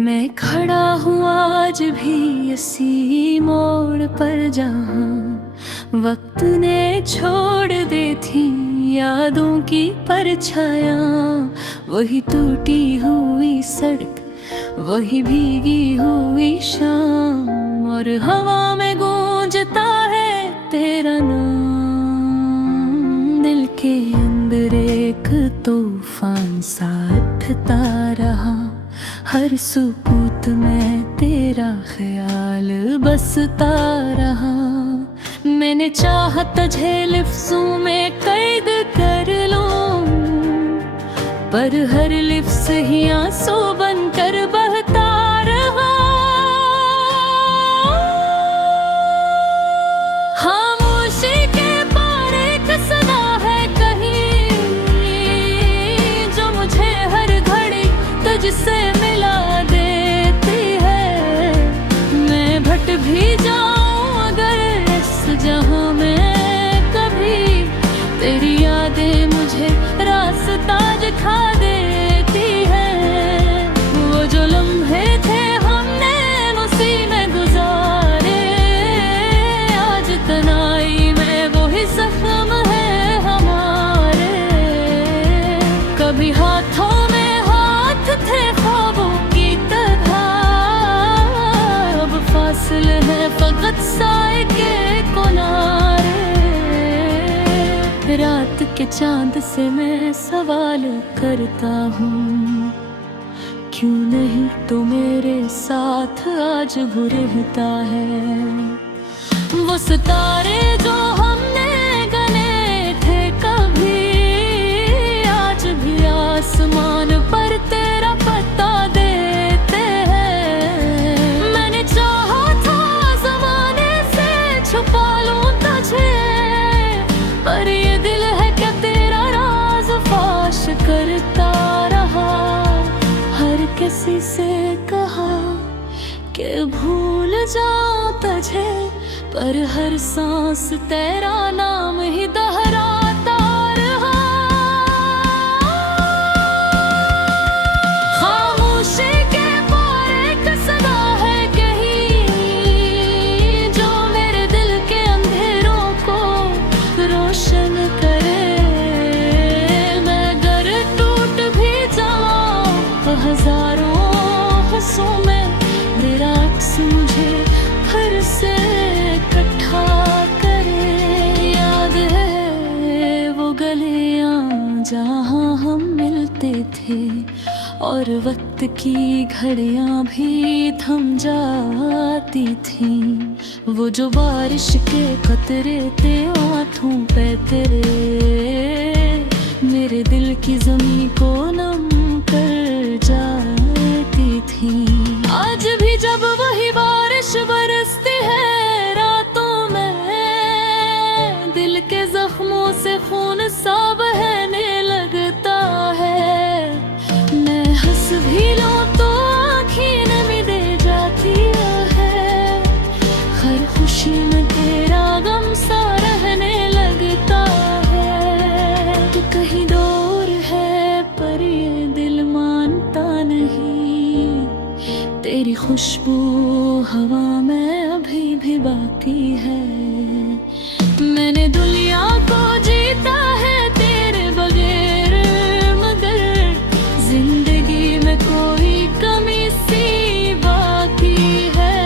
मैं खड़ा हूँ आज भी इसी मोड़ पर जहाँ वक्त ने छोड़ दी थी यादों की परछाया। वही टूटी हुई सड़क, वही भीगी हुई शाम, और हवा में गूंजता है तेरा नाम। दिल के अंदर एक तूफान सा उठता रहा, हर सुकूत में तेरा ख्याल बसता रहा। मैंने चाहा तुझे लफ्ज़ों में कैद कर लूं, पर हर लफ्ज़ ही आंसू बनकर बहता रहा। खामोशी के पार एक सदा है कहीं, जो मुझे हर घड़ी तुझसे मिला देती है। मैं भट भी जाऊं अगर इस जहां में कभी, तेरी यादें मुझे रास्ता दिखा देती है। वो जो लम्हे थे हमने उसी में गुजारे, आज तन्हाई में वही जख्म है हमारे। कभी हाथों में हाथ थे ख्वाबों की तरह, अब फासले हैं फकत साए के किनारे। रात के चांद से मैं सवाल करता हूँ, क्यों नहीं तो मेरे साथ आज वो रहता है। वो सितारे जो हमने गने थे कभी, आज भी आसमान पर तेरा पता देते हैं। मैंने चाहा था ज़माने से छुपा लूं तुझे, पर ये दिल है क्या तेरा राज फाश करता रहा। हर किसी से कहा कि भूल जाऊं तुझे, पर हर सांस तेरा नाम ही दोहराता रहा। खामोशी के पार एक सदा है कहीं, जो मेरे दिल के अंधेरों को रोशन करे। मैं अगर टूट भी जाऊं तो हजारों हिस्सों में मेरा अक्स मुझे फिर से इकट्ठा करे। याद है वो गलियां जहां हम मिलते थे, और वक्त की घड़ियां भी थम जाती थी। वो जो बारिश के कतरे थे आंखों पे तेरे, मेरे दिल की ज़मीं को नम कर जाती थी। आज भी जब वही बारिश बरसती है रातों में, दिल के जख्मों से खून सा बहने लगता है। मैं हंस भी लूं तो आँखें नमी दे जाती है, हर खुशी में तेरा गम सा रहने लगता है। तू कहीं दूर है पर ये दिल मानता नहीं, तेरी खुशबू हवा में अभी भी बाकी है। मैंने दुनिया को जीता है तेरे बगैर, मगर जिंदगी में कोई कमी सी बाकी है।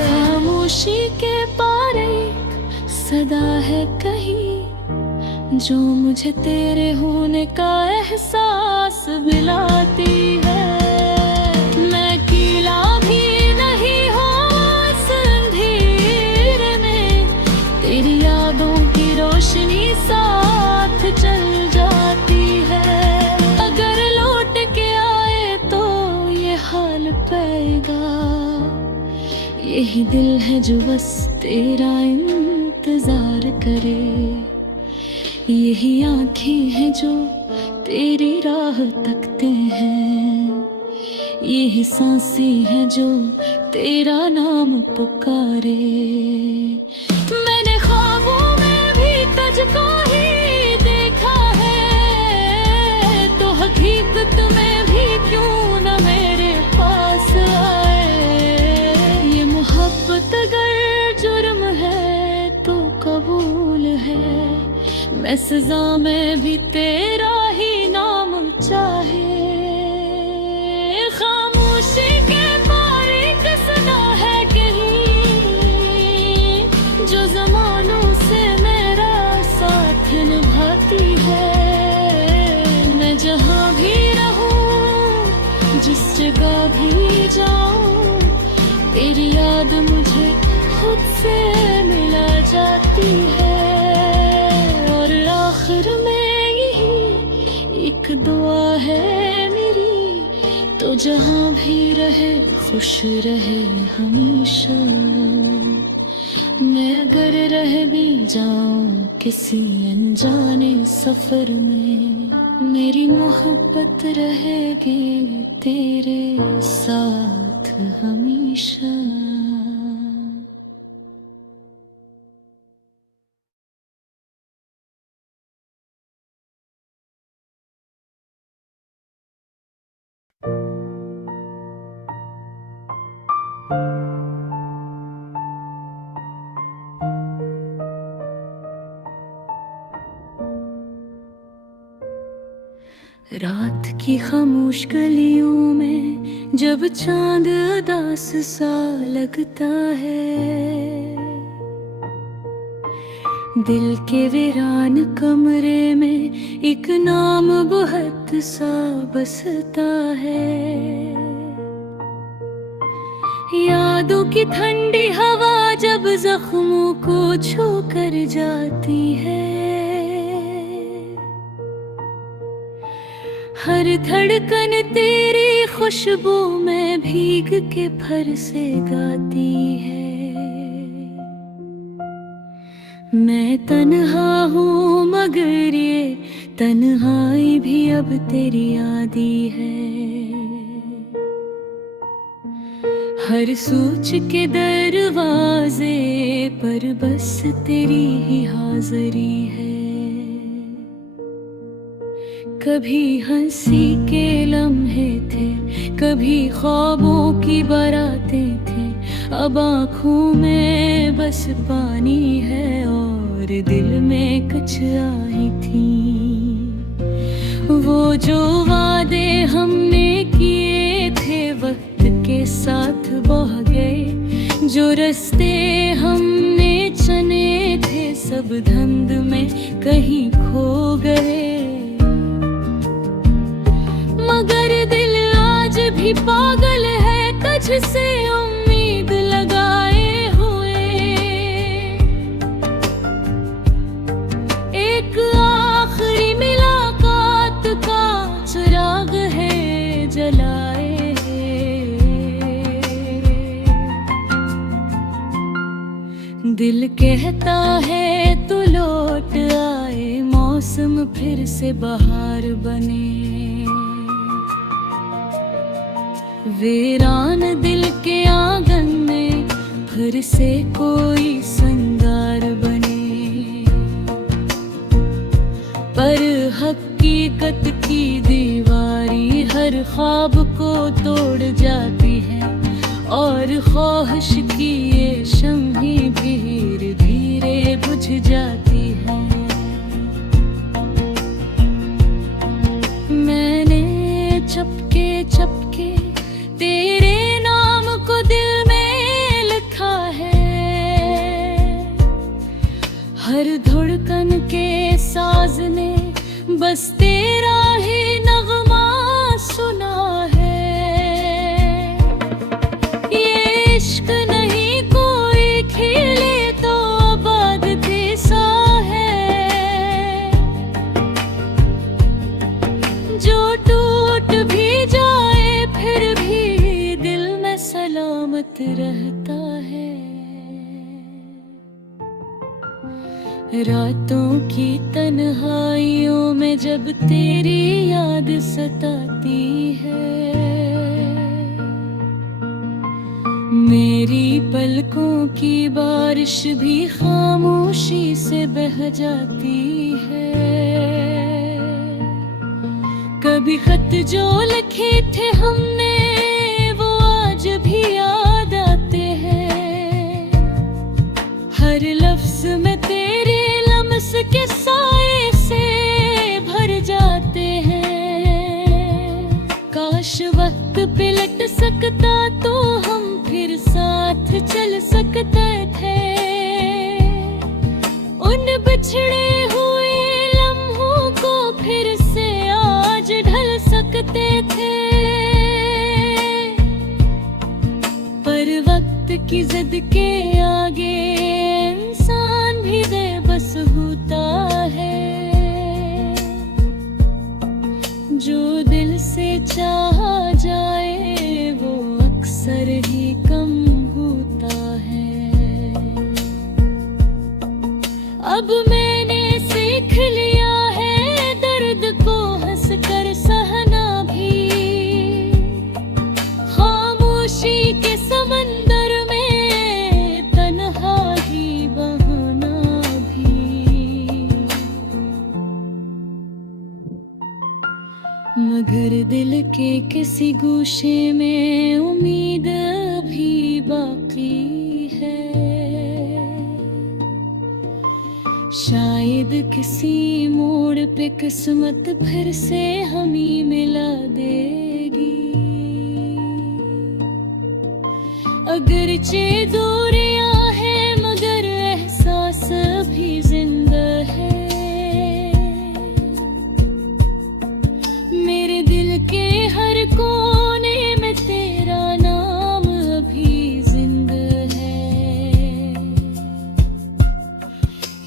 खामोशी के पार एक सदा है कहीं, जो मुझे तेरे होने का एहसास दिलाती है। मैं अकेला भी नहीं हूँ इस अंधेरे में, तेरी यादों की रोशनी साथ चल जाती है। अगर लौट के आए तो ये हाल पाएगा, यही दिल है जो बस तेरा इंतजार करे। यही आँखें हैं जो तेरी राह तकते हैं, यही सांसें हैं जो तेरा नाम पुकारे। मैंने ख्वाबों में भी तुझको ही देखा है, तो हकीकत में भी क्यों न मेरे पास है सजा में भी तेरा ही नाम चाहे। खामोशी के बारीक सदा है कहीं जो ज़मानों से मेरा साथ निभाती है। मैं जहाँ भी रहूं जिस जगह भी जाऊं तेरी याद मुझे खुद से मिला जाती है। और आखिर में यही एक दुआ है मेरी, तो जहाँ भी रहे खुश रहे हमेशा। मैं अगर रह भी जाऊं किसी अनजाने सफर में, मेरी मोहब्बत रहेगी तेरे साथ हमेशा। रात की खामोश गलियों में जब चांद उदास सा लगता है, दिल के वीरान कमरे में एक नाम बहुत सा बसता है। यादों की ठंडी हवा जब जख्मों को छू कर जाती है, हर धड़कन तेरी खुशबू में भीग के फर से गाती है। मैं तन्हा हूँ मगर ये तन्हाई भी अब तेरी आदी है। हर सोच के दरवाजे पर बस तेरी ही हाज़री है। कभी हंसी के लम्हे थे, कभी ख्वाबों की बारातें थे, अब आँखों में बस पानी है और दिल में कुछ आई थी। वो जो वादे हमने किए थे वक्त के साथ बह गए, जो रास्ते हमने चुने थे सब धुंध में कहीं खो गए। मगर दिल आज भी पागल है तुझसे उम्मीद लगाए हुए। एक आखिरी मुलाकात का चिराग है जलाए। दिल कहता है तू लौट आए, मौसम फिर से बहार बने। वीरान दिल के आंगन में फिर से कोई संगार बने। पर हकीकत की दीवारी हर ख्वाब को तोड़ जाती है और ख्वाहिश की ये शम्ही धीरे धीरे बुझ जाती है। मैंने चुपके चुपके तेरे नाम को दिल में लिखा है, हर धड़कन के साज ने बस तेरा ही नगमा सुना है। ये इश्क नहीं कोई खेले तो आबाद सा है, जो टूट भी जाए फिर भी दिल में सलामत रहता है। रातों की तन्हाइयों में जब तेरी याद सताती है, मेरी पलकों की बारिश भी खामोशी से बह जाती है। कभी खत जो लिखे थे हमने वो आज भी याद आते हैं। हर लफ्ज में तेरे लम्स के साए सकते थे। उन बिछड़े हुए लम्हों को फिर से आज ढल सकते थे। पर वक्त की जिद के आगे इंसान भी बेबस होता है। जो दिल से चाहा जाए वो अक्सर ही कम होता है। अब मैंने सीख लिया है दर्द को हंसकर सहना भी, खामोशी के समंदर में तन्हा ही बहना भी। मगर दिल के किसी गोशे में उम्मीद भी बाकी है। शायद किसी मोड़ पे किस्मत फिर से हमें मिला देगी। अगरचे दूरियां हैं मगर एहसास भी जिंदा है। मेरे दिल के हर कोने में तेरा नाम अभी जिंदा है।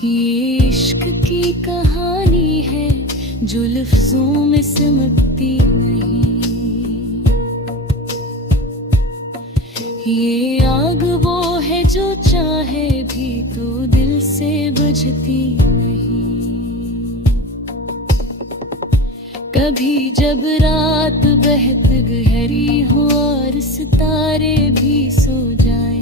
ये इश्क की कहानी है जो लफ्जों में सिमटती नहीं। ये आग वो है जो चाहे भी तो दिल से बुझती नहीं। कभी जब रात बेहद गहरी हो और सितारे भी सो जाएं,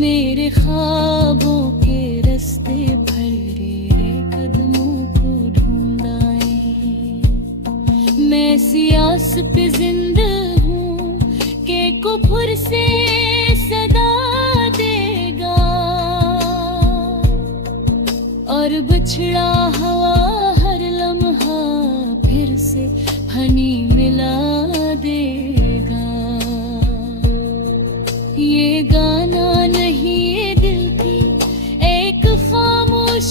मेरे ख्वाबों के रास्ते भरे कदमों को ढूंढ आए। मैं सियास पे जिंदा हूँ के कुफर से सदा देगा। और बिछड़ा हवा हर लम्हा फिर से हनी मिला देगा। ये गाना नहीं ये दिल की एक खामोश